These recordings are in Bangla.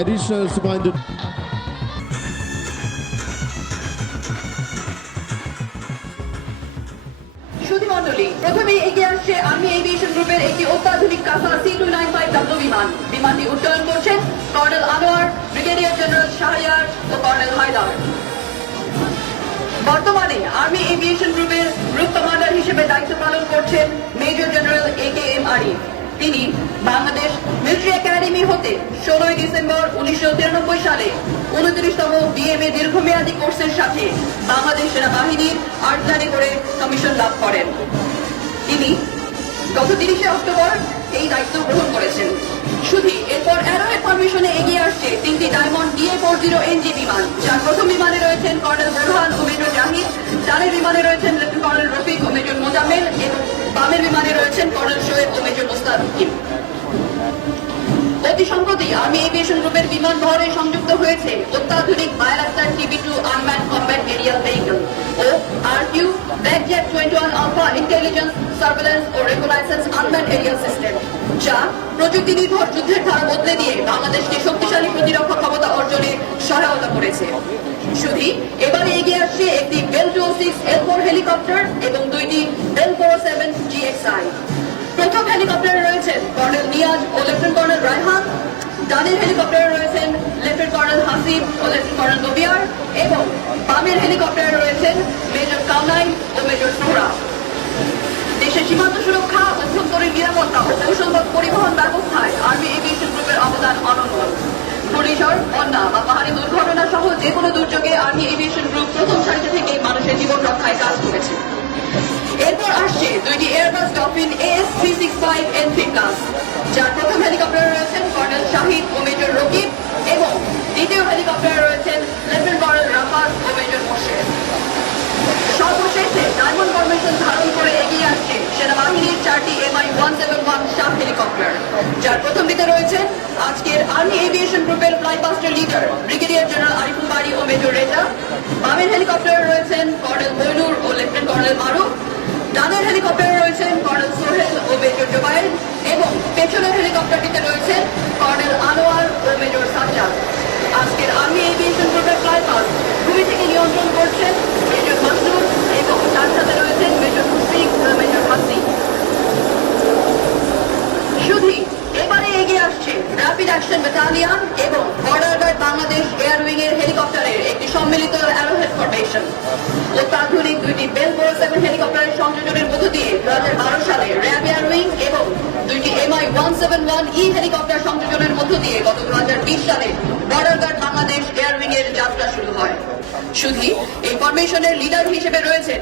additional superintendent. সুধীমণ্ডলী, প্রথমেই এগিয়ে আসছে আর্মি এভিয়েশন গ্রুপের একটি অত্যাধুনিক কাফা C295W বিমান। বিমানটি উড্ডয়ন করছেন colonel Anwar, brigadier general Shahriar ও কর্নেল হায়দার। বর্তমানে আর্মি এভিয়েশন গ্রুপের গ্রুপ কমান্ডার হিসেবে দায়িত্ব পালন করছেন মেজর জেনারেল AKM আরিফ। তিনি বাংলাদেশ মিলিটারি একাডেমি হতে 16 ডিসেম্বর 1993 সালে 29তম BMA দীর্ঘমেয়াদী কোর্সের সাথে বাংলাদেশ সেনাবাহিনীর আর্টিলারি করে কমিশন লাভ করেন। তিনি গত 30 অক্টোবর এই দায়িত্ব গ্রহণ করেছেন। শুধু এরপর অ্যারোহেড ফরমেশনে এগিয়ে আসছে 3টি ডায়মন্ড DA-40NG বিমান, যার প্রথম বিমানে রয়েছেন কর্নেল বোরহান ও মেজর জাহিদ, ডানের বিমানে রয়েছেন লেফটেন্যান্ট কর্নেল রফিক ও মেজর মোজাম্মেল এবং বামের বিমানে রয়েছেন কর্নেল শোয়েব ও মেজর মোস্তাদ হাকিম। অতি সম্প্রতি আর্মি এভিয়েশন গ্রুপের বিমান বহরে সংযুক্ত হয়েছে অত্যাধুনিক Bayraktar TB2 unmanned combat aerial vehicle ও RQ Blackjack 21 alpha intelligence surveillance ও রেকগনাইসেন্স আনম্যান্ড এরিয়াল সিস্টেম, যা প্রযুক্তি নির্ভর যুদ্ধের ধারা বদলে দিয়ে বাংলাদেশকে শক্তিশালী প্রতিরক্ষা ক্ষমতা অর্জনে সহায়তা করেছে। শুধু এবারে এগিয়ে আসছে একটি বেল 206 L4 হেলিকপ্টার এবং 2টি বেল 407 GXI। প্রথম হেলিকপ্টারে রয়েছেন কর্নেল নিয়াজ ও লেফটেন্যান্ট কর্নেল রায়হান, ডানের হেলিকপ্টারে রয়েছেন লেফটেন্যান্ট কর্নেল হাসিব ও লেফটেন্যান্ট কর্নেল নবিয়ার এবং বামের হেলিকপ্টারে রয়েছেন মেজর কাউনাইন ও মেজর সোহরা। দেশের সীমান্ত সুরক্ষা, অভ্যন্তরীণ নিরাপত্তা ও কৌশলগত পরিবহন ব্যবস্থায় আর্মি এভিয়েশন গ্রুপের অবদান অনন্য। ঘূর্ণিঝড়, বন্যা বা পাহাড়ি দুর্ঘটনা সহ যে কোনো দুর্যোগে আর্মি এভিয়েশন গ্রুপ প্রথম সারিতে থেকে মানুষের জীবন রক্ষায় কাজ করেছে। এরপর আসছে 2টি Airbus dolphin AS365 N3 class, যার প্রথম হেলিকপ্টারে রয়েছেন কর্নেল শাহিদ ও মেজর রকিব এবং দ্বিতীয় হেলিকপ্টারে রয়েছেন লেফটেন্যান্ট কর্নেল রাফাত ও মেজর মোর্শেদ। সর্বশেষে ডায়মন্ড ফরমেশন ধারণ করে এগিয়ে আসছে সেনাবাহিনীর 4টি MI-171 শাহ হেলিকপ্টার, যার প্রথমটিতে রয়েছেন আজকের আর্মি এভিয়েশন গ্রুপের ফ্লাইপাস্টার লিডার ব্রিগেডিয়ার জেনারেল আরিফুল বারী ও মেজর রেজা। বামের হেলিকপ্টারে রয়েছেন কর্নেল মইনুর ও লেফটেন্যান্ট কর্নেল মারুফ, ডানের হেলিকপ্টারে রয়েছেন কর্নেল সোহেল ও মেজর জোবায়ের এবং পেছনের হেলিকপ্টারটিতে রয়েছেন কর্নেল আনোয়ার ও মেজর সাজ্জাদ। আজকের আর্মি এভিয়েশন গ্রুপের ফ্লাইপাস্ট ভূমি থেকে নিয়ন্ত্রণ করছেন মেজর মাসরুর এবং তার সাথে রয়েছেন মেজর মুশফিক ও মেজর হাসি। শুধু এবারে এগিয়ে আসছে র্যাপিড অ্যাকশন ব্যাটালিয়ন এবং border guard Bangladesh air wing এর হেলিকপ্টারের একটি সম্মিলিত অ্যারোহেড ফরমেশন। অত্যাধুনিক 2টি বেল 407 হেলিকপ্টারের সংযোজনের মধ্য দিয়ে 2012 সালে র্যাব এয়ার উইং এবং 2টি MI-171E হেলিকপ্টার সংযোজনের মধ্য দিয়ে গত 2020 সালে border guard Bangladesh air wing এর যাত্রা শুরু হয়। শুধু এই ফরমেশনের লিডার হিসেবে রয়েছেন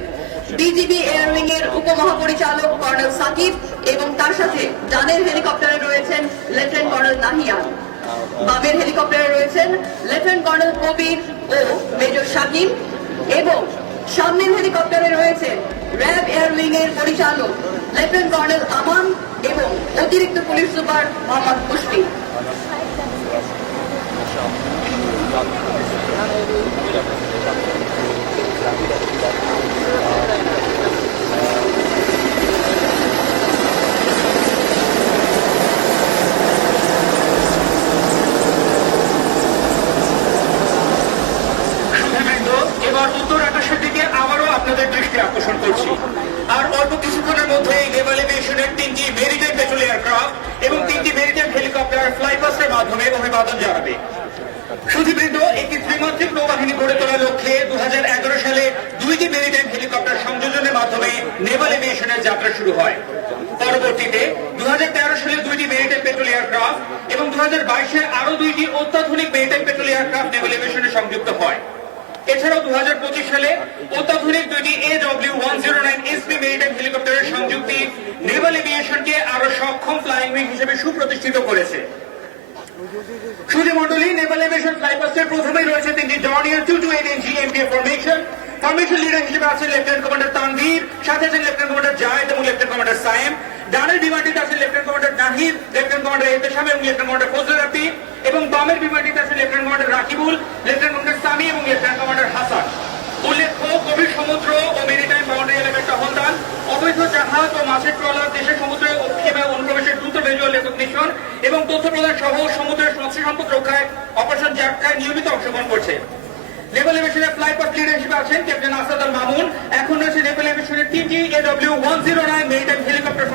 BGB এয়ার উইং এর উপমহাপরিচালক কর্নেল সাকিব এবং তার সাথে ডানের হেলিকপ্টারে রয়েছেন লেফটেন্যান্ট কর্নেল নাহিয়ান, বামের হেলিকপ্টারে রয়েছেন লেফটেন্যান্ট কর্নেল কবির ও মেজর শাকিব এবং সামনের হেলিকপ্টারে রয়েছে র্যাব এয়ার উইং এর পরিচালক লেফটেন্যান্ট কর্নেল আমান এবং অতিরিক্ত পুলিশ সুপার মোহাম্মদ মুশফিক। এবার উত্তর আকাশের দিকে আবারও আপনাদের দৃষ্টি আকর্ষণ করছি। আর অল্প কিছুক্ষণের মধ্যে নেভাল এভিয়েশনের 3টি মেরিটাইম পেট্রোল এয়ারক্রাফট এবং 3টি মেরিটাইম হেলিকপ্টার ফ্লাইপাস্টের মাধ্যমে অভিবাদন জানাবে। সুধীবৃন্দ, একটি ত্রিমাত্রিক নৌবাহিনী গড়ে তোলার লক্ষ্যে 2011 সালে 2টি মেরিটাইম হেলিকপ্টার সংযোজনের মাধ্যমে নেভাল এভিয়েশনের যাত্রা শুরু হয়। পরবর্তীতে 2013 সালে 2টি মেরিটাইম পেট্রোল এয়ারক্রাফট এবং 2022-এ আরো 2টি অত্যাধুনিক মেরিটাইম পেট্রোল এয়ারক্রাফট নেভাল এভিয়েশনে সংযুক্ত হয়। এছাড়াও 2025 সালে অত্যাধুনিক 2টি AW109SP মেরিটাইম হেলিকপ্টারের সংযুক্তি নেভাল এভিয়েশনকে আরো সক্ষম ফ্লাইং উইং হিসেবে সুপ্রতিষ্ঠিত করেছে। সুধীমণ্ডলী, নেভাল এভিয়েশন ফ্লাইপাস্টের প্রথমেই রয়েছে 3টি Dornier 228NG MPF formation. Formation leader হিসেবে আছেন লেফটেন্যান্ট কমান্ডার তানভীর, সাথে আছেন লেফটেন্যান্ট কমান্ডার জায়েদ এবং লেফটেন্যান্ট কমান্ডার সায়েম। ডানের বিমানটিতে আছেন lieutenant commander Nahid, lieutenant commander Ehtesham এবং লেফটেন্যান্ট কমান্ডার ফজলুর রাব্বি এবং বামের বিমানটিতে আছেন lieutenant commander Rakibul, lieutenant commander Sami এবং লেফটেন্যান্ট কমান্ডার হাসান। উল্লেখ্য, গভীর সমুদ্র ও মেরিটাইম বাউন্ডারি এলাকার টহলদান, অবৈধ জাহাজ ও মাছের ট্রলার, দেশের সমুদ্রে অভিযান অনুপ্রবেশের দ্রুত ভিজুয়াল রেকগনিশন এবং তথ্য প্রদান সহ সমুদ্রের মৎস্য সম্পদ রক্ষায় অপারেশন জাটকায় নিয়মিত অংশগ্রহণ করছে। নেভাল এভিয়েশনের ফ্লাই পাস্ট লিডার হিসেবে আছেন ক্যাপ্টেন আসাদ আল মামুন। এখন রয়েছে নেভাল এভিয়েশনের TG AW109 maritime helicopter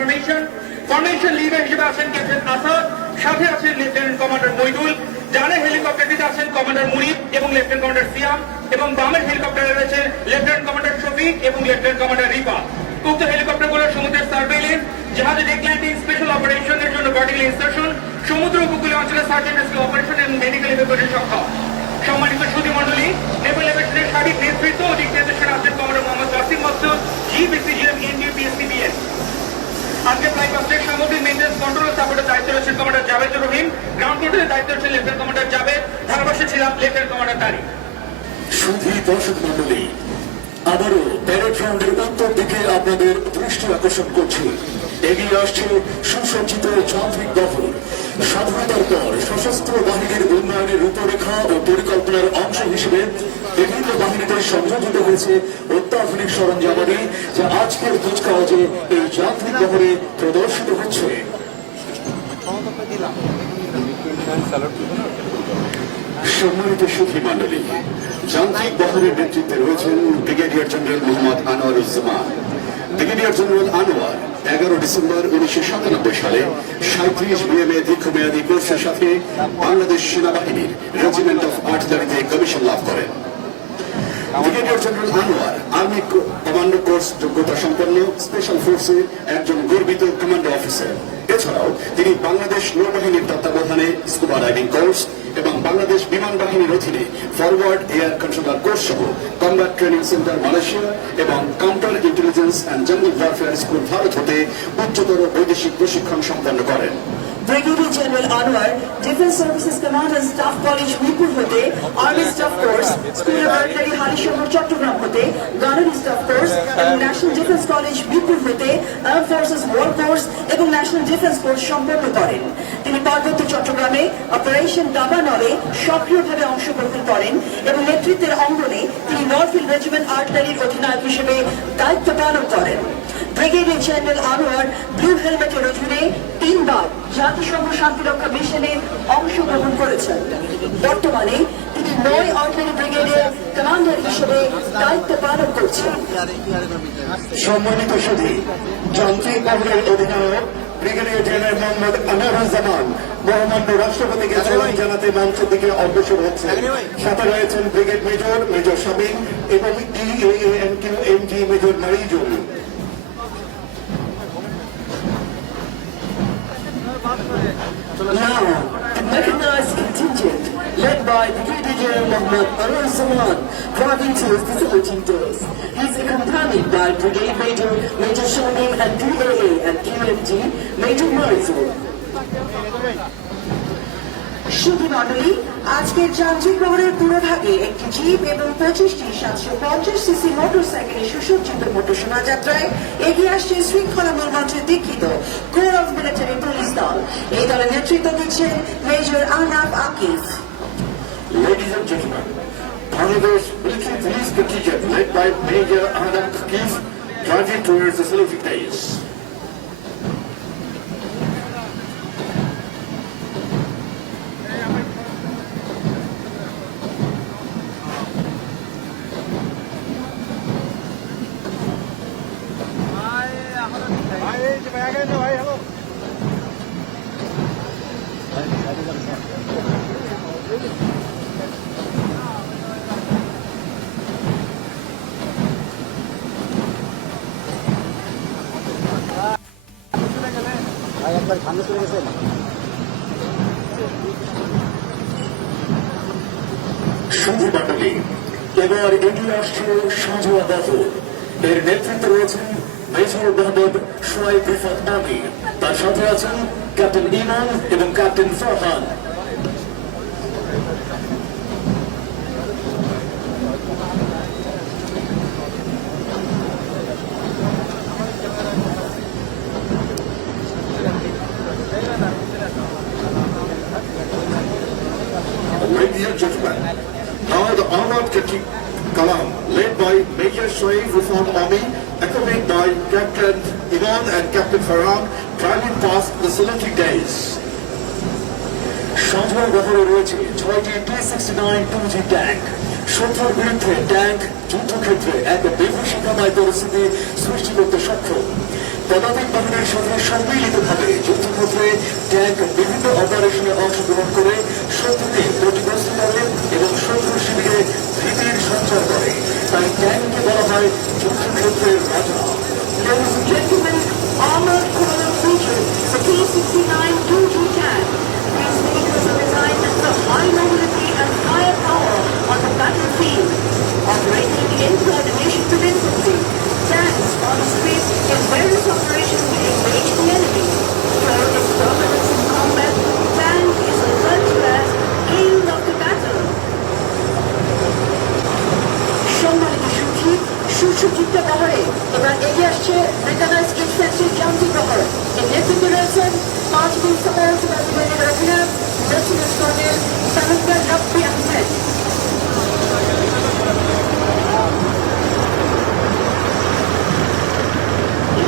formation leader হিসেবে আছেন ক্যাপ্টেন আসাদ, সাথে আছেন লেফটেন্যান্ট কমান্ডার মইদুল। ডানের হেলিকপ্টারটিতে আছেন কমান্ডার মুনিব এবং লেফটেন্যান্ট কমান্ডার সিয়াম, এবং বামের হেলিকপ্টারে রয়েছে লেফটেন্যান্ট কমান্ডার শফিক এবং লেফটেন্যান্ট কমান্ডার রিফা। উক্ত হেলিকপ্টারগুলোর সমুদ্রের সার্ভেইলেন্স, জাহাজে ডেকল্যান্ডিং, স্পেশাল অপারেশনের জন্য ভার্টিক্যাল ইনসারশন, সমুদ্র উপকূলীয় অঞ্চলে সার্চ এন্ড রেস্কিউ অপারেশন এবং মেডিকেল ইভ্যাকুয়েশন সক্ষম। সম্মানিত সুধী মণ্ডলী, নেভাল এভিয়েশনের সার্বিক নেতৃত্ব ও দিক নির্দেশনা আছেন commander Mohammad Wasim Masud, GBCGM NDPSCBN। আজকে ফ্লাই পাস্টের সামগ্রিক মেইনটেন্যান্স কন্ট্রোল সাপোর্টের দায়িত্ব রয়েছেন কমান্ডার জাভেদুর রহিম, গ্রাউন্ড কন্ট্রোলের দায়িত্ব রয়েছেন লেফটেন্যান্ট কমান্ডার জাভেদ, ধারাভাষ্যে ছিলাম লেফটেন্যান্ট কমান্ডার তারিক। সুধী দর্শক মন্ডলী, আবারও প্যারেড গ্রাউন্ডের উত্তর দিকে আপনাদের দৃষ্টি আকর্ষণ করছি। এগিয়ে আসছে সুসজ্জিত যান্ত্রিক বহর। স্বাধীনতার পর সশস্ত্র বাহিনীর উন্নয়নের রূপরেখা ও পরিকল্পনার অংশ হিসেবে বিভিন্ন বাহিনীতে সংযোজিত হয়েছে অত্যাধুনিক সরঞ্জামাদি, যা আজকের কুচকাওয়াজে এই যান্ত্রিক বহরে প্রদর্শিত হচ্ছে। সম্মানিত সুধী মণ্ডলী, যান্ত্রিক বহরের নেতৃত্বে রয়েছেন brigadier general Mohammad Anwaruzzaman. Brigadier general Anwar 11 December 1997 সালে 37 BMA দীর্ঘমেয়াদী কোর্সের সাথে বাংলাদেশ সেনাবাহিনীর রেজিমেন্ট অফ আর্টিলারিতে কমিশন লাভ করেন। Brigadier general Anwar army commando course যোগ্যতা সম্পন্ন স্পেশাল ফোর্সের একজন গর্বিত কমান্ডো অফিসার। এছাড়াও তিনি বাংলাদেশ নৌবাহিনীর তত্ত্বাবধানে স্কুবা ডাইভিং কোর্স এবং বাংলাদেশ বিমান বাহিনীর অধীনে ফরওয়ার্ড এয়ার কন্ট্রোলার কোর্স সহ কমব্যাট ট্রেনিং সেন্টার মালয়েশিয়া এবং কাউন্টার ইন্টেলিজেন্স অ্যান্ড জঙ্গল ওয়ারফেয়ার স্কুল ভারত হতে উচ্চতর বৈদেশিক প্রশিক্ষণ সম্পন্ন করেন। Brigadier General Anwar, Defence Services Commander Staff College Mirpur hote, Army Staff Course, School of Artillery Harishahar Chattogram hote, Gunnery Staff Course, এবং National Defence College Mirpur hote, Armed Forces War Course এবং National Defence Course সম্পন্ন করেন। তিনি পার্বত্য চট্টগ্রামে অপারেশন দাবানলে সক্রিয়ভাবে অংশগ্রহণ করেন এবং নেতৃত্বের অঙ্গনে তিনি নর্থফিল্ড রেজিমেন্ট আর্টিলারির অধিনায়ক হিসেবে দায়িত্ব পালন করেন। ব্রিগেডিয়ার জেনারেল আনোয়ার ব্লু হেলমেটের অধীনে 3 বার জাতিসংঘ শান্তিরক্ষা মিশনে অংশগ্রহণ করেছেন। বর্তমানে তিনি 9 আর্টিলারি ব্রিগেডের কমান্ডার হিসেবে দায়িত্ব পালন করছেন। সম্মানিত সুধী, যান্ত্রিক বহরের অধিনায়ক ব্রিগেডিয়ার জেনারেল মোহাম্মদ আনোয়ারুজ্জামান মহামান্য রাষ্ট্রপতিকে সালাম জানাতে মঞ্চের দিকে অগ্রসর হচ্ছেন। সাথে রয়েছেন ব্রিগেড মেজর মেজর শামীম এবং EAANQMG major Marijul. Now, the mechanized contingent, led by Brigadier General Mohammad Anuruzaman, driving to his facility doors. He is accompanied by Brigade Major Major Shamim and DAA and QMG Major Marizul. সুধী মণ্ডলী, আজকের যান্ত্রিক বহরের পুরোভাগে একটি জিপ এবং 25টি 750 সিসি মোটরসাইকেলে সুসজ্জিত মোটর শোভাযাত্রায় এগিয়ে আসছে শৃঙ্খলামূল মঞ্চে দীক্ষিত কোর অফ মিলিটারি পুলিশ দল। এই দলের নেতৃত্ব দিচ্ছেন major Ahnaf Akif. Ladies and gentlemen, Bangladesh military police contingent led by Major Ahnaf Akif driving towards the saluting dais. সুধী মণ্ডলী, এবার এগিয়ে আসছে সাজোয়া বহর। এর নেতৃত্বে রয়েছেন মেজর মোহাম্মদ সোয়াইব রিফাত আমির, তার সাথে আছেন ক্যাপ্টেন ইমান এবং captain Farhan. Ladies and gentlemen, now the armored column led by Major Shoaib Rifat Ami, accompanied by Captain Iman and Captain Farhan, driving past the saluting dais. সঞ্চয় বহরে রয়েছে 6টি T-69 2G ট্যাঙ্ক। শত্রুর বিরুদ্ধে ট্যাঙ্ক যুদ্ধক্ষেত্রে এক বিভীষিকাময় পরিস্থিতি সৃষ্টি করতে সক্ষম। পদাতিক বাহিনীর সাথে সম্মিলিতভাবে যুদ্ধক্ষেত্রে ট্যাঙ্ক বিভিন্ন অপারেশনে অংশগ্রহণ করে শত্রুকে ক্ষতিগ্রস্ত করে এবং শত্রুর শিবিরে ভীতির সঞ্চার করে। তাই ট্যাঙ্ককে বলা হয় যুদ্ধক্ষেত্রের রাজা। Ladies and gentlemen, armored column features the T-69 2G tank. These vehicles are designed for high mobility and firepower on the battlefield. Operating in coordination with infantry, tanks participate in various operations to engage the enemy. For its dominance in combat, tank is referred to as Hail of the Battle. সম্মানিত সুখী সুসজ্জিত বহরে এবার এগিয়ে আসছে মেকানাইজড ইনফ্যান্ট্রি জান্তি বহর। এর নেতৃত্বে রয়েছেন 5 দিন সাপোর্ট ব্যাটালিয়নের অধিনায়ক lieutenant colonel Samiul Rabbi Ahmed.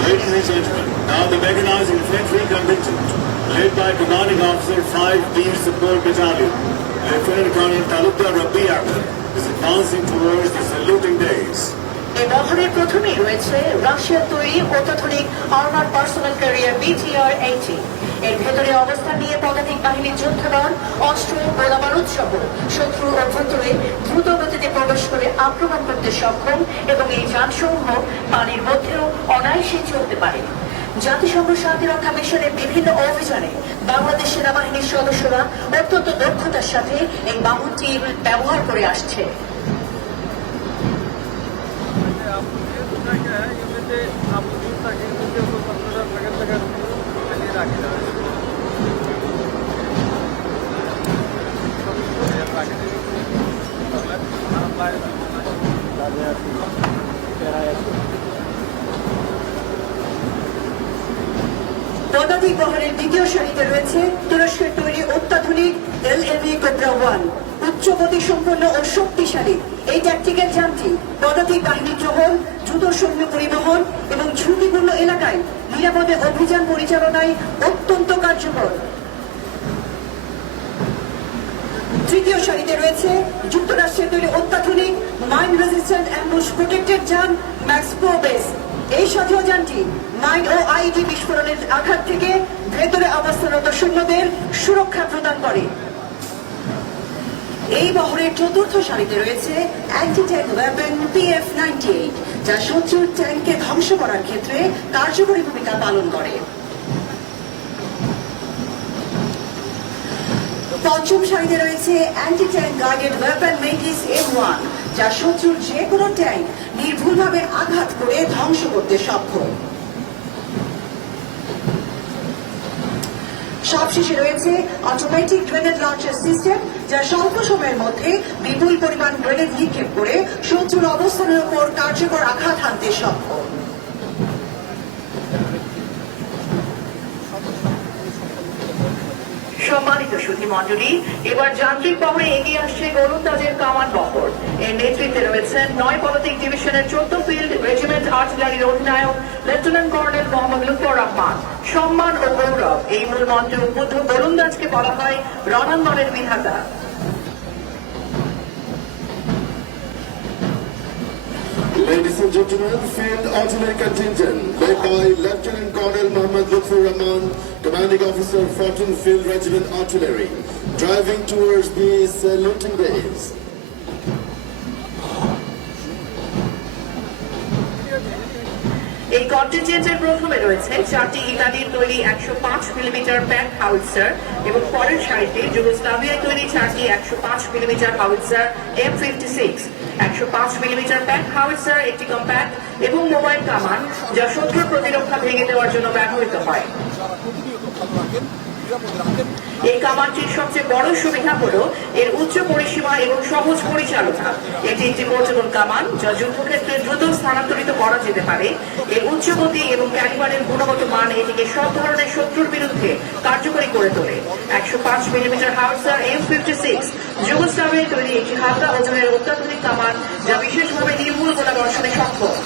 Ladies and gentlemen, now the mechanized infantry contingent, led by commanding officer 5B Support Battalion, Lieutenant Colonel Talukdar Rabbi Ahmed, is advancing towards the saluting days. এই বহরের প্রথমেই রয়েছে রাশিয়ার তৈরি অত্যাধুনিক আর্মার পার্সোনাল ক্যারিয়ার BTR-80। এর ভেতরে অবস্থান নিয়ে পদাতিক বাহিনীর যুদ্ধদল অস্ত্র গোলাবারুদ সহ শত্রুর অভ্যন্তরে দ্রুত গতিতে প্রবেশ করে আক্রমণ করতে সক্ষম এবং এই যানসমূহ পানির মধ্যেও অনায়াসে চলতে পারে। জাতিসংঘ শান্তিরক্ষা মিশনের বিভিন্ন অভিযানে বাংলাদেশ সেনাবাহিনীর সদস্যরা অত্যন্ত দক্ষতার সাথে এই বাহনটি ব্যবহার করে আসছে। পদাতিক বহরের দ্বিতীয় সারিতে রয়েছে তুরস্কের তৈরি অত্যাধুনিক LAV কোবরা 1। উচ্চ গতি সম্পন্ন ও শক্তিশালী এই ট্যাকটিক্যাল যানটি পদাতিক বাহিনীর টহল, দ্রুত সৈন্য পরিবহন এবং ঝুঁকিপূর্ণ এলাকায় নিরাপদে অভিযান পরিচালনায় অত্যন্ত কার্যকর। তৃতীয় সারিতে রয়েছে যুক্তরাষ্ট্রের তৈরি অত্যাধুনিক মাইন রেজিস্ট্যান্ট অ্যাম্বুশ প্রোটেক্টেড যান ম্যাক্স প্রোবেস। এই সাথেও যানটি মাইন ও আইডি বিস্ফোরণের আঘাত থেকে ভেতরে অবস্থানরত সৈন্যদের সুরক্ষা প্রদান করে। এই বহরের চতুর্থ সারিতে রয়েছে অ্যান্টি ট্যাঙ্ক ওয়েপন PF-98, যা শত্রুর ট্যাঙ্ককে ধ্বংস করার ক্ষেত্রে কার্যকরী ভূমিকা পালন করে। পঞ্চম সারিতে রয়েছে anti tank guided weapon মেটিস M1, যা শত্রুর যে কোনো ট্যাঙ্ক নির্ভুলভাবে আঘাত করে ধ্বংস করতে সক্ষম। সবশেষে রয়েছে অটোমেটিক গ্রেনেড লঞ্চার সিস্টেম, যা স্বল্প সময়ের মধ্যে বিপুল পরিমাণ গ্রেনেড নিক্ষেপ করে শত্রুর অবস্থানের উপর কার্যকর আঘাত হানতে সক্ষম। সম্মানিত সুধী মণ্ডলী, এবার যান্ত্রিক বহরে এগিয়ে আসছে গোলন্দাজের কামান বহর। এর নেতৃত্বে রয়েছেন 9 পদাতিক ডিভিশনের 14 ফিল্ড রেজিমেন্ট আর্টিলারির অধিনায়ক লেফটেন্যান্ট কর্নেল মোহাম্মদ লুৎফর রহমান। সম্মান ও গৌরব এই মূল মন্ত্রে উদ্বুদ্ধ গোলন্দাজকে বলা হয় রণাঙ্গনের বিধাতা। Ladies and gentlemen, Field Artillery Contingent, led by Lieutenant Colonel Mohammad Lutfur Rahman, Commanding Officer 14th Field Regiment Artillery, driving towards the saluting days. এই কন্টিনজেন্টের প্রথমে রয়েছে 4টি ইতালির তৈরি 105 মিলিমিটার প্যাক হাউইটজার এবং পরের সারিতে যুগোস্লাভিয়ায় তৈরি 4টি 105 millimetre howitzer M56। 105 millimetre pack howitzer একটি কম্প্যাক্ট এবং মোবাইল কামান, যা শত্রুর প্রতিরক্ষা ভেঙে দেওয়ার জন্য ব্যবহৃত হয়। এই কামানটির সবচেয়ে বড় সুবিধা হলো এর উচ্চ পরিসীমা এবং সহজ পরিচালনা। এটি একটি পোর্টেবল কামান, যা যুদ্ধক্ষেত্রে দ্রুত স্থানান্তরিত করা যেতে পারে। এর উচ্চ গতি এবং ক্যালিবারের গুণগত মান এটিকে সব ধরনের শত্রুর বিরুদ্ধে কার্যকরী করে তোলে। 105 মিলিমিটার হাউইটজার M56 যুগোস্লাভিয়ায় তৈরি একটি হালকা ওজনের অত্যাধুনিক কামান, যা বিশেষভাবে নির্ভুল গোলাবর্ষণে সক্ষম।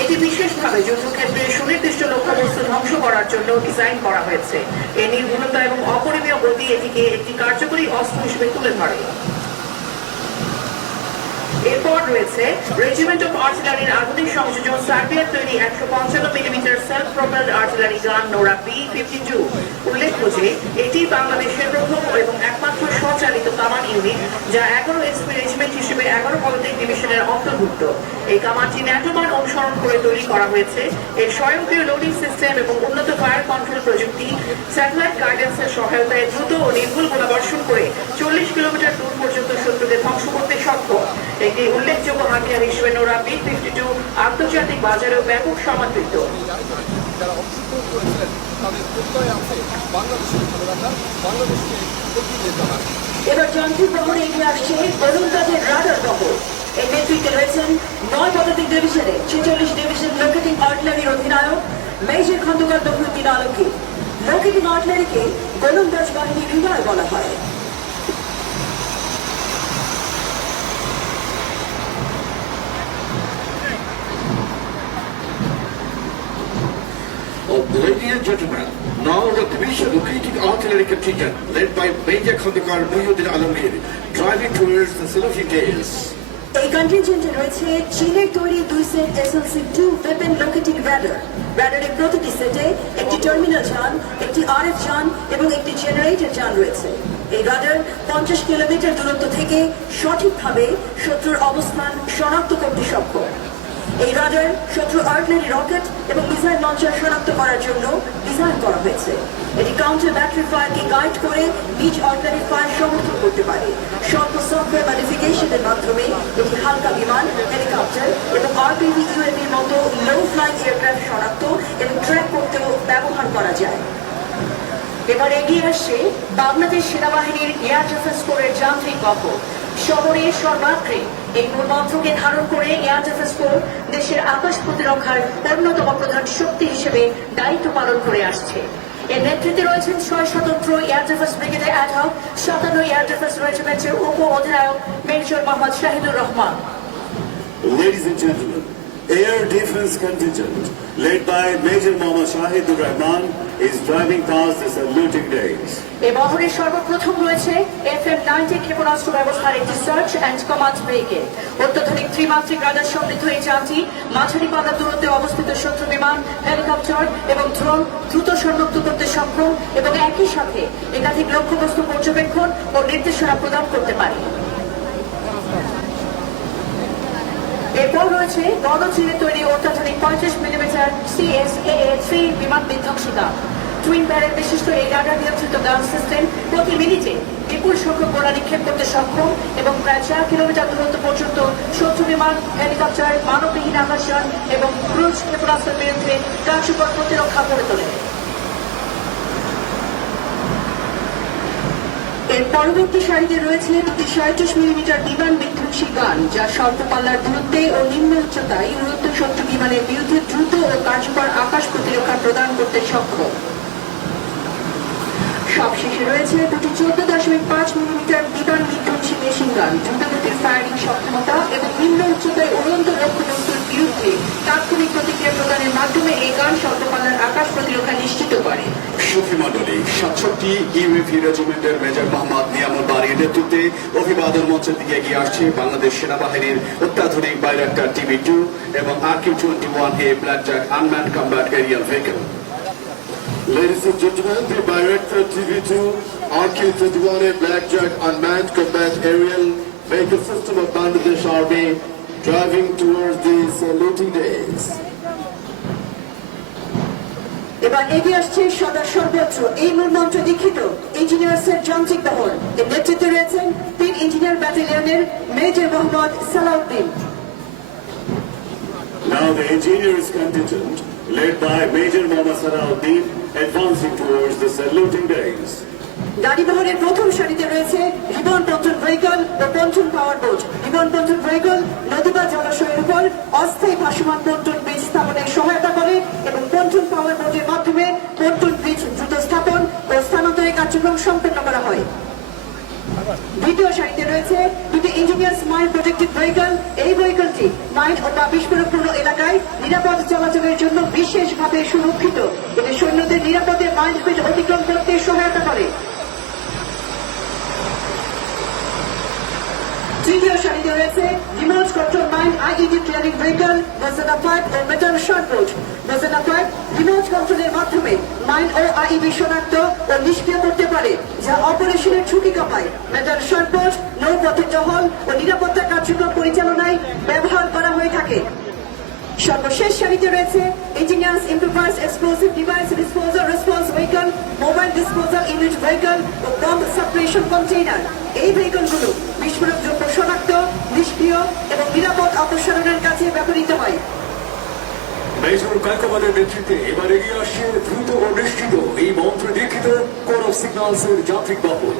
এটি বিশেষভাবে যুদ্ধক্ষেত্রে সুনির্দিষ্ট লক্ষ্যবস্তু ধ্বংস করার জন্য ডিজাইন করা হয়েছে। এর নির্ভুলতা এবং অপরিমেয় গতি এটিকে একটি কার্যকরী অস্ত্র হিসেবে তুলে ধরে। এরপর রয়েছে রেজিমেন্ট অফ আর্টিলারির আধুনিক সংযোজন সার্বিয়ার তৈরি 155 মিলিমিটার সেলফ প্রপেলড আর্টিলারি গান নোরা P-52। উল্লেখ্য যে এটি বাংলাদেশের প্রথম এবং একমাত্র স্বচালিত কামান ইউনিট যা 11 এসপি রেজিমেন্ট হিসেবে 11 পদাতিক ডিভিশনের অন্তর্ভুক্ত। এই কামানটি ন্যাটো মান অনুসরণ করে তৈরি করা হয়েছে। এর স্বয়ংক্রিয় লোডিং সিস্টেম এবং উন্নত ফায়ার কন্ট্রোল প্রযুক্তি স্যাটেলাইট গাইডেন্সের সহায়তায় দ্রুত ও নির্ভুল গোলাবর্ষণ করে 40 কিলোমিটার দূর পর্যন্ত শত্রুকে ধ্বংস করতে সক্ষম। একটি উল্লেখযোগ্য হাতিয়ার হিসেবে নোরা P-52 আন্তর্জাতিক বাজারেও ব্যাপক সমাদৃত। যারা অংশগ্রহণ করেছিলেন তাদের প্রত্যয় আছে বাংলাদেশের খেলোয়াড়রা বাংলাদেশকে এগিয়ে নিয়ে যাওয়ার। এবার যান্ত্রিক বহরে এগিয়ে আসছে গোলন্দাজের রাডার বহর। এই নেতৃত্বে রয়েছেন 9 পদাতিক ডিভিশনে 46 ডিভিশন লোকেটিং আর্টিলারির অধিনায়ক মেজর খন্দকার দফরুদ্দিন আলমগীর। লোকেটিং আর্টিলারিকে গোলন্দাজ বাহিনীর হৃদয় বলা হয়। Ladies and gentlemen, now the Division Locating Artillery Contingent, led by Major Khandakar Muhyiddin Alamgir, driving towards the saluting dais. এই কন্টিনজেন্টে রয়েছে চীনের তৈরি 2 set SLC-2 weapon locating radar. রাডারের প্রতিটি সেটে একটি টার্মিনাল যান, একটি RF যান এবং একটি জেনারেটর যান রয়েছে। এই রাডার 50 কিলোমিটার দূরত্ব থেকে সঠিকভাবে শত্রুর অবস্থান শনাক্ত করতে সক্ষম। এই রাডার শত্রু আর্টিলারি রকেট এবং মিসাইল লঞ্চার শনাক্ত করার জন্য ডিজাইন করা হয়েছে। এটি কাউন্টার ব্যাটারি ফায়ারকে গাইড করে নিজ আর্টিলারি ফায়ার সমর্থন করতে পারে। স্বল্প সফটওয়্যার মডিফিকেশনের মাধ্যমে এটি হালকা বিমান, হেলিকপ্টার এবং RPV UAVর মতো লো ফ্লাইং এয়ারক্রাফট শনাক্ত এবং ট্র্যাক করতেও ব্যবহার করা যায়। এবার এগিয়ে আসছে বাংলাদেশ সেনাবাহিনীর এয়ার ডিফেন্স কোরের যান্ত্রিক বহর। শহরের সর্বাগ্রে এই মূলমন্ত্রকে ধারণ করে এয়ার ডিফেন্স কোর দেশের আকাশ প্রতিরক্ষার অন্যতম প্রধান শক্তি হিসেবে দায়িত্ব পালন করে আসছে। এর নেতৃত্বে রয়েছেন 6 স্বতন্ত্র এয়ার ডিফেন্স ব্রিগেডের অ্যাডহক 57 এয়ার ডিফেন্স রেজিমেন্টের উপ অধিনায়ক major Mohammad Shahidur Rahman. Ladies and gentlemen, Air Defense Contingent, led by Major Mohammad Shahidur Rahman, is driving past the saluting dais. এই বহরের সর্বপ্রথম রয়েছে FM-90 ক্ষেপণাস্ত্র ব্যবস্থার একটি সার্চ অ্যান্ড কমান্ড ব্রিগেড। অত্যাধুনিক ত্রিমাত্রিক রাডার সমৃদ্ধ এই যানটি মাঝারি পাল্লা দূরত্বে অবস্থিত শত্রু বিমান, হেলিকপ্টার এবং ড্রোন দ্রুত শনাক্ত করতে সক্ষম এবং একই সাথে একাধিক লক্ষ্যবস্তু পর্যবেক্ষণ ও নির্দেশনা প্রদান করতে পারে। এরপর রয়েছে গণচীনে তৈরি অত্যাধুনিক 35 মিলিমিটার CSAA-3 বিমান বিধ্বংসী গান। টুইন ব্যারেল বিশিষ্ট এই রাডার নিয়ন্ত্রিত গান সিস্টেম প্রতি মিনিটে বিপুল সংখ্যক গোলা নিক্ষেপ করতে সক্ষম এবং প্রায় 4 কিলোমিটার দূরত্ব পর্যন্ত শত্রু বিমান, হেলিকপ্টার, মানববিহীন আকাশযান এবং ক্রুজ ক্ষেপণাস্ত্রের বিরুদ্ধে কার্যকর প্রতিরক্ষা গড়ে তোলে। এর পরবর্তী সারিতে রয়েছে দুটি 37 মিলিমিটার বিমান বিধ্বংসী গান, যা স্বল্প পাল্লার দূরত্বে ও নিম্ন উচ্চতায় উড়ন্ত শত্রু বিমানের বিরুদ্ধে দ্রুত ও কার্যকর আকাশ প্রতিরক্ষা প্রদান করতে সক্ষম। সবশেষে রয়েছে দুটি 14.5 মিলিমিটার বিমান বিধ্বংসী মেশিন গান, দ্রুতগতির ফায়ারিং সক্ষমতা এবং নিম্ন উচ্চতায় উড়ন্ত লক্ষ্যবস্তুর বিরুদ্ধে তাৎক্ষণিক প্রতিক্রিয়া প্রদানের মাধ্যমে এই গান স্বল্প পাল্লার আকাশ প্রতিরক্ষা নিশ্চিত করে। সুফি মন্ডলী 67 ইউএভি রেজিমেন্টের মেজর মোহাম্মদ নিয়ামুল বারীর নেতৃত্বে অভিবাদন মঞ্চের দিকে এগিয়ে আসছে বাংলাদেশ সেনাবাহিনীর অত্যাধুনিক বাইরাক্টার TB2 এবং RQ-21A blackjack unmanned combat aerial vehicle. Ladies and gentlemen, the Bayraktar TV2 RQ-21A Blackjack Unmanned Combat Aerial Vehicle System of Bangladesh Army driving towards the saluting dais. এবার এগিয়ে আসছে সদা সর্বত্র এই মূলমন্ত্র দীক্ষিত ইঞ্জিনিয়ার্সের যান্ত্রিক বহর। এর নেতৃত্বে রয়েছেন 3 ইঞ্জিনিয়ার ব্যাটালিয়নের major Mohammad Salauddin. Now the engineers contingent, led by Major Mohammad Salahuddin, advancing towards the saluting dais. গাড়ি বহরের প্রথম সারিতে রয়েছে রিবন পন্টন ভেহিকল ও পন্টন পাওয়ার বোট। রিবন পন্টন ভেহিকল নদী বা জলাশয়ের উপর অস্থায়ী ভাসমান পন্টন ব্রিজ স্থাপনে সহায়তা করে এবং পন্টন পাওয়ার বোটের মাধ্যমে পন্টন ব্রিজ দ্রুত স্থাপন ও স্থানান্তরের কার্যক্রম সম্পন্ন করা হয়। দ্বিতীয় সারিতে রয়েছে দুটি ইঞ্জিনিয়ার্স মাইন প্রোটেক্টেড ভেহিকল। এই ভেহিকলটি মাইন ও বিস্ফোরকপূর্ণ এলাকায় নিরাপদ চলাচলের জন্য বিশেষভাবে সুরক্ষিত। এটি সৈন্যদের নিরাপদে মাইনফিল্ড অতিক্রম করতে সহায়তা করে। Mine IED clearing vehicle, Vazana pipe ও metal shot put, Vazana pipe remote controlের মাধ্যমে মাইন ও IED শনাক্ত ও নিষ্ক্রিয় করতে পারে, যা অপারেশনের ঝুঁকি কমায়। মেটাল শট পট নৌপথে টহল ও নিরাপত্তা কার্যক্রম পরিচালনায় ব্যবহার করা হয়ে থাকে। সর্বশেষ সারিতে রয়েছে engineers improvise explosive device disposal response vehicle, mobile disposal unit vehicle ও বম্ব সাপ্রেশন কন্টেইনার। এই ভেহিকলগুলো বিস্ফোরক দ্রব্য শনাক্ত, নিষ্ক্রিয় এবং নিরাপদ অপসারণের কাজে ব্যবহৃত হয়। মেজর কায়কোবাদের নেতৃত্বে এবার এগিয়ে আসছে দ্রুত ও নিশ্চিত এই মন্ত্র দীক্ষিত কোর অফ সিগন্যালসের যান্ত্রিক বহর।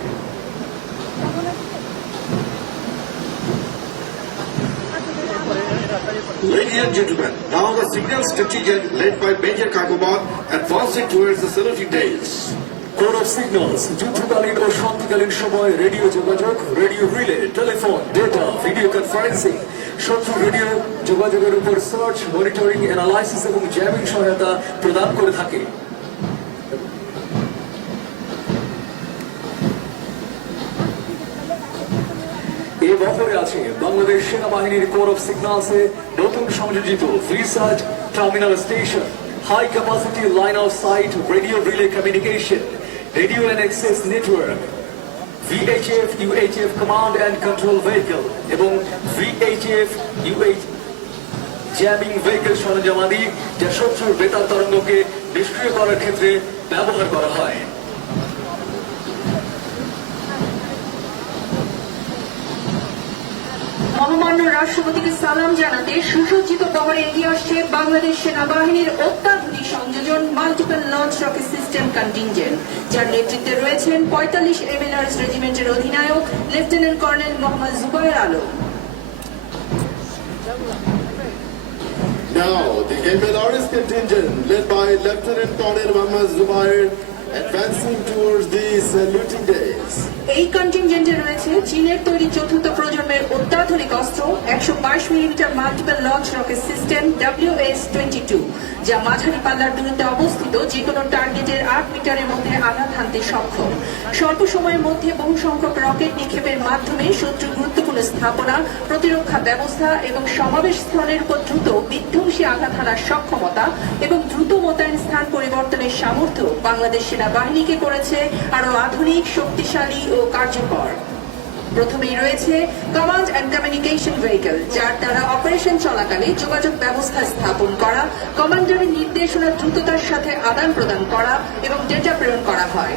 Ladies and gentlemen, now the signal contingent led by Major Kakobad advancing towards the saluting dais. Core of signals যুদ্ধকালীন ও শান্তিকালীন সময় রেডিও যোগাযোগ, radio relay, telephone, data, video conferencing, শত্রু রেডিও যোগাযোগের উপর সার্চ, মনিটরিং, অ্যানালাইসিস এবং জ্যামিং সহায়তা প্রদান করে থাকে। এই বহরে আছে বাংলাদেশ সেনাবাহিনীর কোর অফ সিগন্যালসে নতুন সংযোজিত research terminal station, high capacity line of sight radio relay communication, radio and access network, VHF UHF command and control vehicle এবং VHF UH জ্যামিং ভেহিকল সরঞ্জামাদি, যা শত্রুর বেতার তরঙ্গকে নিষ্ক্রিয় করার ক্ষেত্রে ব্যবহার করা হয়। মহামান্য রাষ্ট্রপতিকে সালাম জানাতে সুসজ্জিত বহরে এগিয়ে আসছে বাংলাদেশ সেনাবাহিনীর অত্যাধুনিক সংযোজন multiple launch rocket system contingent, যার নেতৃত্বে রয়েছেন 45 MLRS রেজিমেন্টের অধিনায়ক lieutenant colonel Mohammad Zubair Alam. Now, the MLRS contingent led by Lieutenant Colonel Mohammad Zubair advancing towards the saluting dais. এই কন্টিনজেন্টে রয়েছে চীনের তৈরি চতুর্থ প্রজন্মের অত্যাধুনিক অস্ত্র 122 millimetre multiple launch rocket system WS-22, যা মাঝারি পাল্লার দূরত্বে অবস্থিত যে কোনো টার্গেটের 8 মিটারের মধ্যে আঘাত হানতে সক্ষম। স্বল্প সময়ের মধ্যে বহু সংখ্যক রকেট নিক্ষেপের মাধ্যমে শত্রুর গুরুত্বপূর্ণ স্থাপনা, প্রতিরক্ষা ব্যবস্থা এবং সমাবেশ স্থলের উপর দ্রুত বিধ্বংসী আঘাত হানার সক্ষমতা এবং দ্রুত মোতায়েন স্থান পরিবর্তনের সামর্থ্য বাংলাদেশ সেনাবাহিনীকে করেছে আরো আধুনিক, শক্তিশালী ও কার্যকর। প্রথমেই রয়েছে কমান্ড অ্যান্ড কমিউনিকেশন ভেহিকল, যার দ্বারা অপারেশন চলাকালে যোগাযোগ ব্যবস্থা স্থাপন করা, কমান্ডারের নির্দেশনা দ্রুততার সাথে আদান প্রদান করা এবং ডেটা প্রেরণ করা হয়।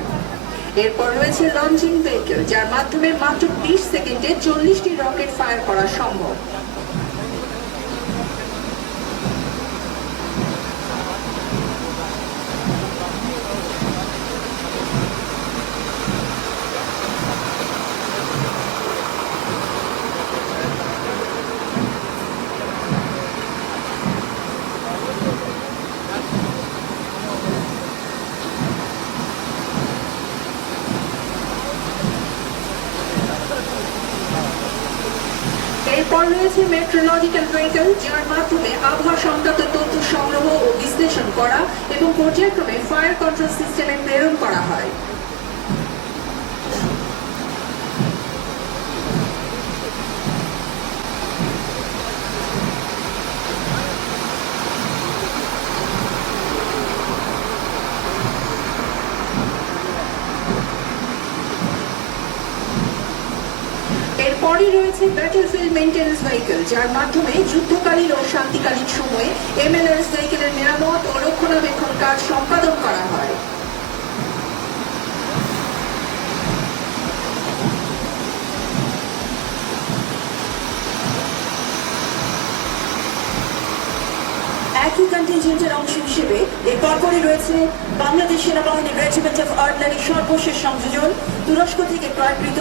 এরপর রয়েছে লঞ্চিং ভেহিকল, যার মাধ্যমে মাত্র 20 সেকেন্ডে 40টি রকেট ফায়ার করা সম্ভব। এরপর রয়েছে মেট্রোলজিক্যাল ভেহিকল, যার মাধ্যমে আবহাওয়া সংক্রান্ত তথ্য সংগ্রহ ও বিশ্লেষণ করা এবং পর্যায়ক্রমে ফায়ার কন্ট্রোল সিস্টেমে প্রেরণ করা হয়। এরপরই রয়েছে ব্যাটলফিল্ড মেইনটেন্যান্স ভেহিকল, যার মাধ্যমে যুদ্ধকালীন ও শান্তিকালীন সময়ে MLRS ভেহিকলের মেরামত ও রক্ষণাবেক্ষণ কাজ সম্পাদন করা হয়। একই কন্টিনজেন্টের অংশ হিসেবে এর পরপরই রয়েছে বাংলাদেশ সেনাবাহিনীর রেজিমেন্ট অফ আর্টিলারির সর্বশেষ সংযোজন, তুরস্ক থেকে ক্রয়কৃত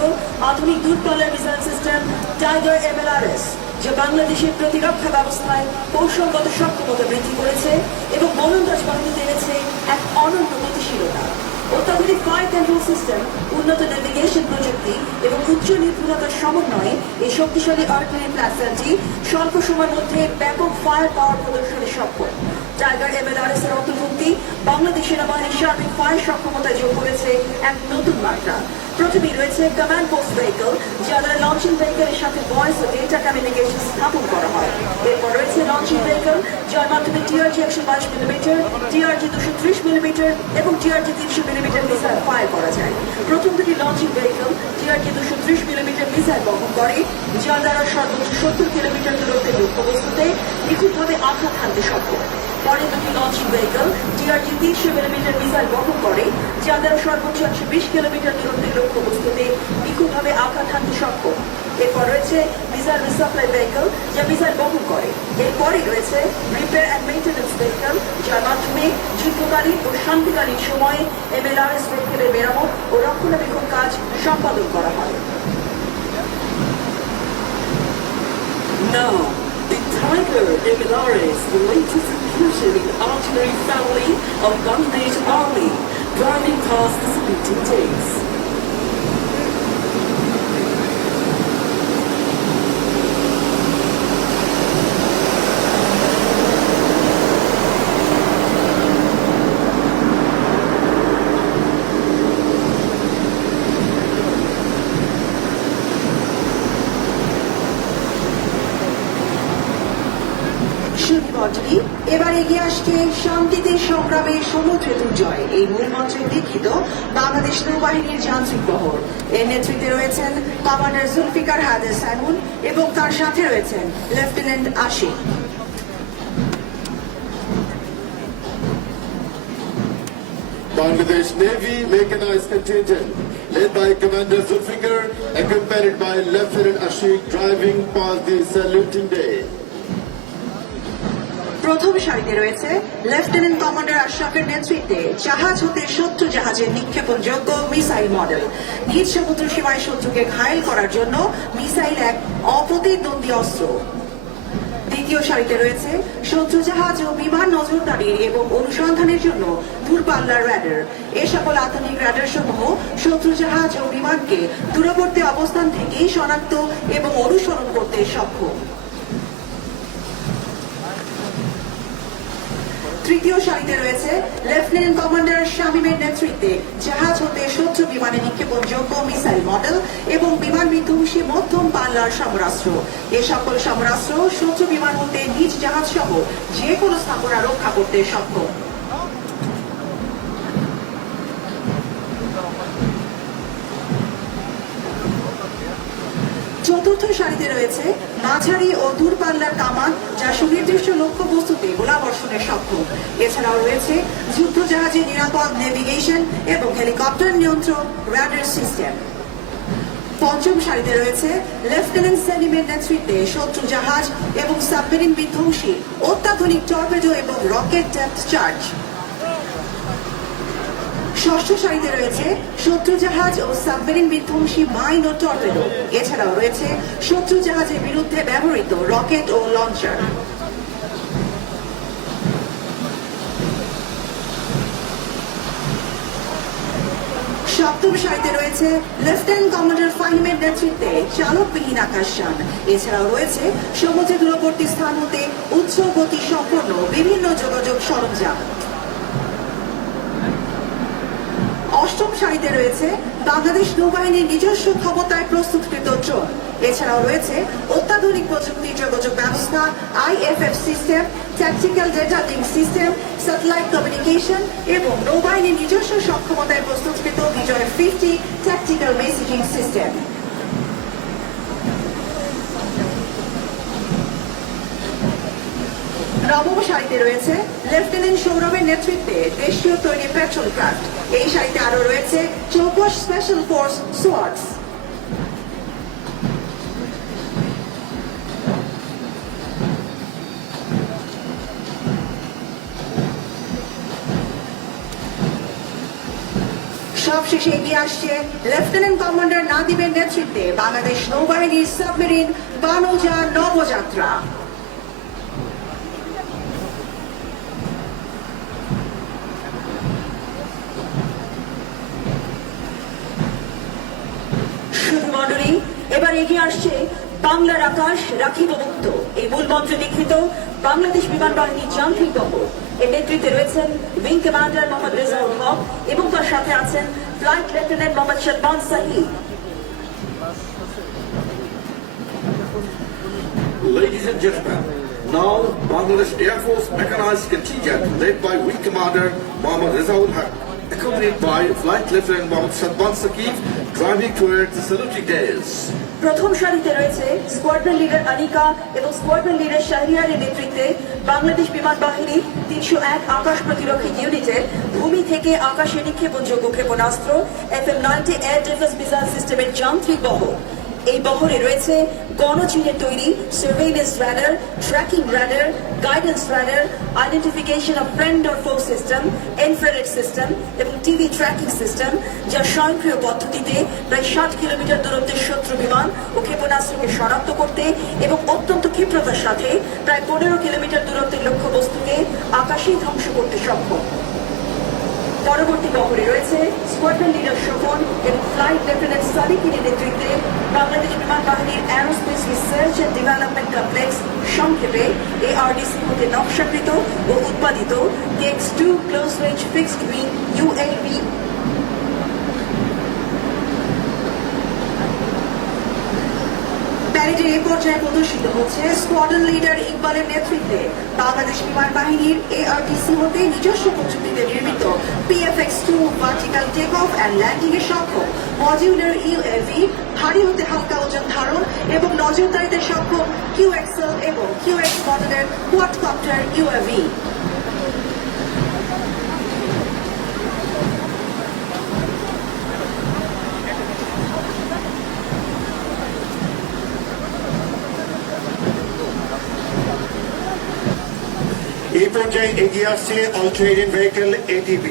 আধুনিক দূরপাল্লার মিসাইল সিস্টেম টাইগার MLRS, যা বাংলাদেশের প্রতিরক্ষা ব্যবস্থায় কৌশলগত সক্ষমতা বৃদ্ধি করেছে এবং গোলন্দাজ বাহিনীতে এনেছে এক অনন্য গতিশীলতা। অত্যাধুনিক ফায়ার কন্ট্রোল সিস্টেম, উন্নত নেভিগেশন প্রযুক্তি এবং উচ্চ নিপুণতার সমন্বয়ে এই শক্তিশালী আর্টিলারি প্ল্যাটফর্মটি স্বল্প সময়ের মধ্যে ব্যাপক ফায়ার পাওয়ার প্রদর্শনে সক্ষম। টাইগার এমএলআরএস এর অন্তর্ভুক্তি বাংলাদেশ সেনাবাহিনীর সার্বিক ফায়ার সক্ষমতায় যোগ করেছে এক নতুন মাত্রা। প্রথমেই রয়েছে কমান্ড পোস্ট ভেহিকল, যা দ্বারা লঞ্চিং ভেহিকলের সাথে ভয়েস ও ডেটা কমিউনিকেশন স্থাপন করা হয়। এরপর রয়েছে লঞ্চিং ভেহিকল, যার মাধ্যমে টিআরজি 122 মিলিমিটার, টিআরজি 230 মিলিমিটার এবং টিআরজি 300 মিলিমিটার মিসাইল ফায়ার করা যায়। প্রথম দুটি launching vehicle TRG 230 millimetre missile বহন করে, যা দ্বারা সর্বোচ্চ 70 কিলোমিটার দূরত্বের লক্ষ্যবস্তুতে নিখুঁতভাবে আঘাত হানতে সক্ষম। পরে দুটি launching vehicle TRG 300 millimetre missile বহন করে, যা দ্বারা সর্বোচ্চ 120 কিলোমিটার দূরত্বের লক্ষ্যবস্তুতে নিখুঁতভাবে আঘাত হানতে সক্ষম। এরপর রয়েছে মিসাইল রিসাপ্লাই ভেহিকল, যা মিসাইল বহন করে। এরপরে রয়েছে রিপেয়ার অ্যান্ড মেইনটেন্যান্স ভেহিকল, যার মাধ্যমে যুদ্ধকালীন ও শান্তিকালীন সময়ে এমএলআরএস ভেহিকলের মেরামত ও রক্ষণাবেক্ষণ কাজ সম্পাদন করা হয়। Now, the Tiger MLRS, the latest inclusion in the artillery family of Bangladesh Army, driving past the saluting days. সুধীমণ্ডলী, এবার এগিয়ে আসছে শান্তিতে সংগ্রামে সমুদ্রে দুর্জয় এই মূল মঞ্চে দীক্ষিত বাংলাদেশ নৌবাহিনীর যান্ত্রিক বহর। এর নেতৃত্বে রয়েছেন কমান্ডার জুলফিকার হায়দার সাইমুন এবং তার সাথে রয়েছেন lieutenant Ashiq. Bangladesh Navy mechanized contingent, led by Commander Zulfikar, accompanied by Lieutenant Ashik, driving past the saluting day. প্রথম সারিতে রয়েছে লেফটেন্যান্ট কমান্ডার আশরাফের নেতৃত্বে জাহাজ হতে শত্রু জাহাজের নিক্ষেপণযোগ্য মিসাইল মডেল। নিজ সমুদ্র সীমায় শত্রুকে ঘায়েল করার জন্য মিসাইল এক অপ্রতিদ্বন্দ্বী অস্ত্র। দ্বিতীয় সারিতে রয়েছে শত্রু জাহাজ ও বিমান নজরদারি এবং অনুসন্ধানের জন্য দূরপাল্লার র্যাডার। এ সকল আধুনিক র্যাডার সমূহ শত্রু জাহাজ ও বিমানকে দূরবর্তী অবস্থান থেকেই শনাক্ত এবং অনুসরণ করতে সক্ষম। তৃতীয় সারিতে রয়েছে লেফটেন্যান্ট কমান্ডার শামীমের নেতৃত্বে জাহাজ হতে শত্রু বিমানে নিক্ষেপণযোগ্য মিসাইল মডেল এবং বিমান বিধ্বংসী মধ্যম পাল্লার সমরাস্ত্র। এ সকল সমরাস্ত্র শত্রু বিমান হতে নিজ জাহাজ সহ যে কোনো স্থাপনা রক্ষা করতে সক্ষম। চতুর্থ সারিতে রয়েছে মাঝারি ও দূরপাল্লার কামান, যা সুনির্দিষ্ট লক্ষ্যবস্তুতে গোলাবর্ষণে সক্ষম। এছাড়াও রয়েছে যুদ্ধ জাহাজের নিরাপদ নেভিগেশন এবং হেলিকপ্টার নিয়ন্ত্রণ র্যাডার সিস্টেম। পঞ্চম সারিতে রয়েছে লেফটেন্যান্ট সেলিমের নেতৃত্বে শত্রু জাহাজ এবং সাবমেরিন বিধ্বংসী অত্যাধুনিক টর্পেডো এবং রকেট ডেপথ চার্জ। ষষ্ঠ সারিতে রয়েছে শত্রু জাহাজ ও সাবমেরিন বিধ্বংসী মাইন ও টর্পেডো। এছাড়াও রয়েছে শত্রু জাহাজের বিরুদ্ধে ব্যবহৃত রকেট ও লঞ্চার। সপ্তম সারিতে রয়েছে লেফটেন্যান্ট কমান্ডার ফাহিমের নেতৃত্বে চালকবিহীন আকাশযান। এছাড়াও রয়েছে সমুদ্র দূরবর্তী স্থান হতে উচ্চ গতি সম্পন্ন বিভিন্ন যোগাযোগ সরঞ্জাম। অষ্টম সারিতে রয়েছে বাংলাদেশ নৌবাহিনীর নিজস্ব ক্ষমতায় প্রস্তুতকৃত ড্রোন। এছাড়াও রয়েছে অত্যাধুনিক প্রযুক্তির যোগাযোগ ব্যবস্থা, IFF system, tactical data link system, satellite communication এবং নৌবাহিনীর নিজস্ব সক্ষমতায় প্রস্তুতকৃত বিজয় 50 ট্যাকটিক্যাল মেসেজিং সিস্টেম। নবম সারিতে রয়েছে লেফটেন্যান্ট সৌরভের নেতৃত্বে দেশীয় তৈরি পেট্রোল ক্রাফট। এই সারিতে আরো রয়েছে চৌকস স্পেশাল ফোর্স সোয়ার্ডস। সবশেষে এগিয়ে আসছে লেফটেন্যান্ট কমান্ডার নাদিমের নেতৃত্বে বাংলাদেশ নৌবাহিনীর সাবমেরিন বানৌজা নবযাত্রা। সুধীমণ্ডলী, এবার এগিয়ে আসছে বাংলার আকাশ রাখিব মুক্ত এই মূল মন্ত্রে দীক্ষিত বাংলাদেশ বিমান বাহিনীর যান্ত্রিক বহর এর নেতৃত্বে রয়েছেন উইং কমান্ডার মোহাম্মদ রেজাউল হক এবং তার সাথে আছেন ফ্লাইট লেফটেন্যান্ট মোহাম্মদ শাহবান সাহিদ। Ladies and gentlemen, now Bangladesh Air Force Mechanized Contingent led by Wing Commander Mohammad Rezaul Haq, accompanied by Flight Lieutenant Mohammad Shadban Saqib, driving towards the saluting dais. প্রথম সারিতে রয়েছে স্কোয়াড্রন লিডার আনিকা এবং স্কোয়াড্রন লিডার শাহরিয়ারের নেতৃত্বে বাংলাদেশ বিমান বাহিনীর 301 আকাশ প্রতিরক্ষী ইউনিটের ভূমি থেকে আকাশে নিক্ষেপণযোগ্য ক্ষেপণাস্ত্র FM-90 এয়ার ডিফেন্স মিসাইল সিস্টেমের যান্ত্রিক বহর। এই বহরে রয়েছে গণচীনের তৈরি surveillance radar, tracking radar, guidance radar, identification of friend or ফো সিস্টেম, ইনফ্রারেড সিস্টেম এবং টিভি ট্র্যাকিং সিস্টেম, যা স্বয়ংক্রিয় পদ্ধতিতে প্রায় 60 কিলোমিটার দূরত্বের শত্রু বিমান ও ক্ষেপণাস্ত্রকে শনাক্ত করতে এবং অত্যন্ত ক্ষিপ্রতার সাথে প্রায় 15 কিলোমিটার দূরত্বের লক্ষ্যবস্তুকে আকাশেই ধ্বংস করতে সক্ষম। পরবর্তী বহরে রয়েছে স্কোয়াড্রন লিডার শোভন এবং ফ্লাইট লেফটেন্যান্ট সাদিকিনের নেতৃত্বে বাংলাদেশ বিমান বাহিনীর aerospace research and development complex সংক্ষেপে ARDC হতে নকশাকৃত ও উৎপাদিত TX-2 close range fixed wing UAV প্যারেডের এই পর্যায়ে প্রদর্শিত হচ্ছে স্কোয়াড্রন লিডার ইকবালের নেতৃত্বে বাংলাদেশ বিমান বাহিনীর ARDC হতে নিজস্ব প্রযুক্তিতে নির্মিত PFX-2 vertical take off and landing এর সক্ষম মডিউলার UAV, ভারী হতে হালকা ওজন ধারণ এবং নজরদারিতে সক্ষম QXL এবং QX মডেলের কোয়াডকপ্টার UAV। এই পর্যায়ে এগিয়ে আসছে অল টেরেন ভেহিকল ATV।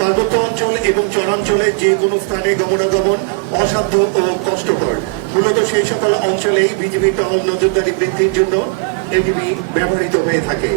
পার্বত্য অঞ্চল এবং চরাঞ্চলে যে কোনো স্থানে গমনাগমন অসাধ্য ও কষ্টকর। মূলত সেই সকল অঞ্চলেই বিজিবি টহল নজরদারি বৃদ্ধির জন্য ATV ব্যবহৃত হয়ে থাকে।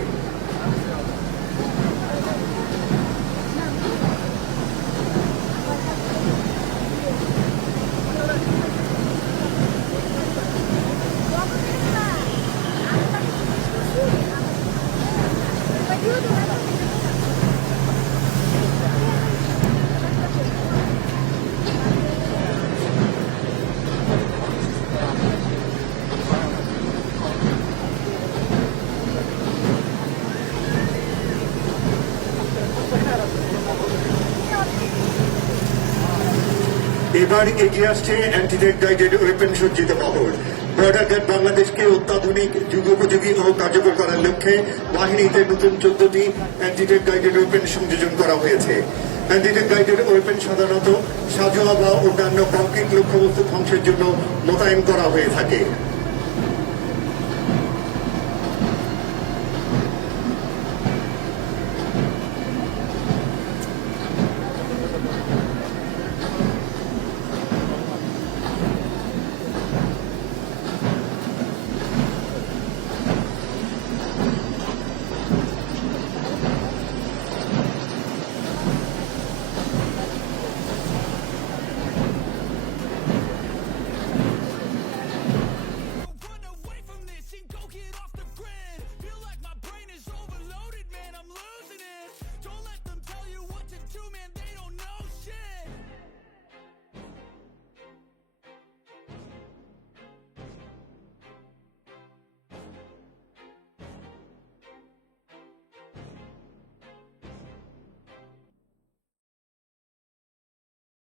এবার এগিয়ে আসছে অ্যান্টিটেক গাইডেড ওয়েপন সজ্জিত বহর। বর্ডার গার্ড বাংলাদেশকে অত্যাধুনিক যুগোপযোগী ও কার্যকর করার লক্ষ্যে বাহিনীতে নতুন 14টি অ্যান্টিটেক গাইডেড ওয়েপন সংযোজন করা হয়েছে। অ্যান্টিটেক গাইডেড ওয়েপন সাধারণত সাজোয়া বা অন্যান্য কংক্রিট লক্ষ্যবস্তু ধ্বংসের জন্য মোতায়েন করা হয়ে থাকে।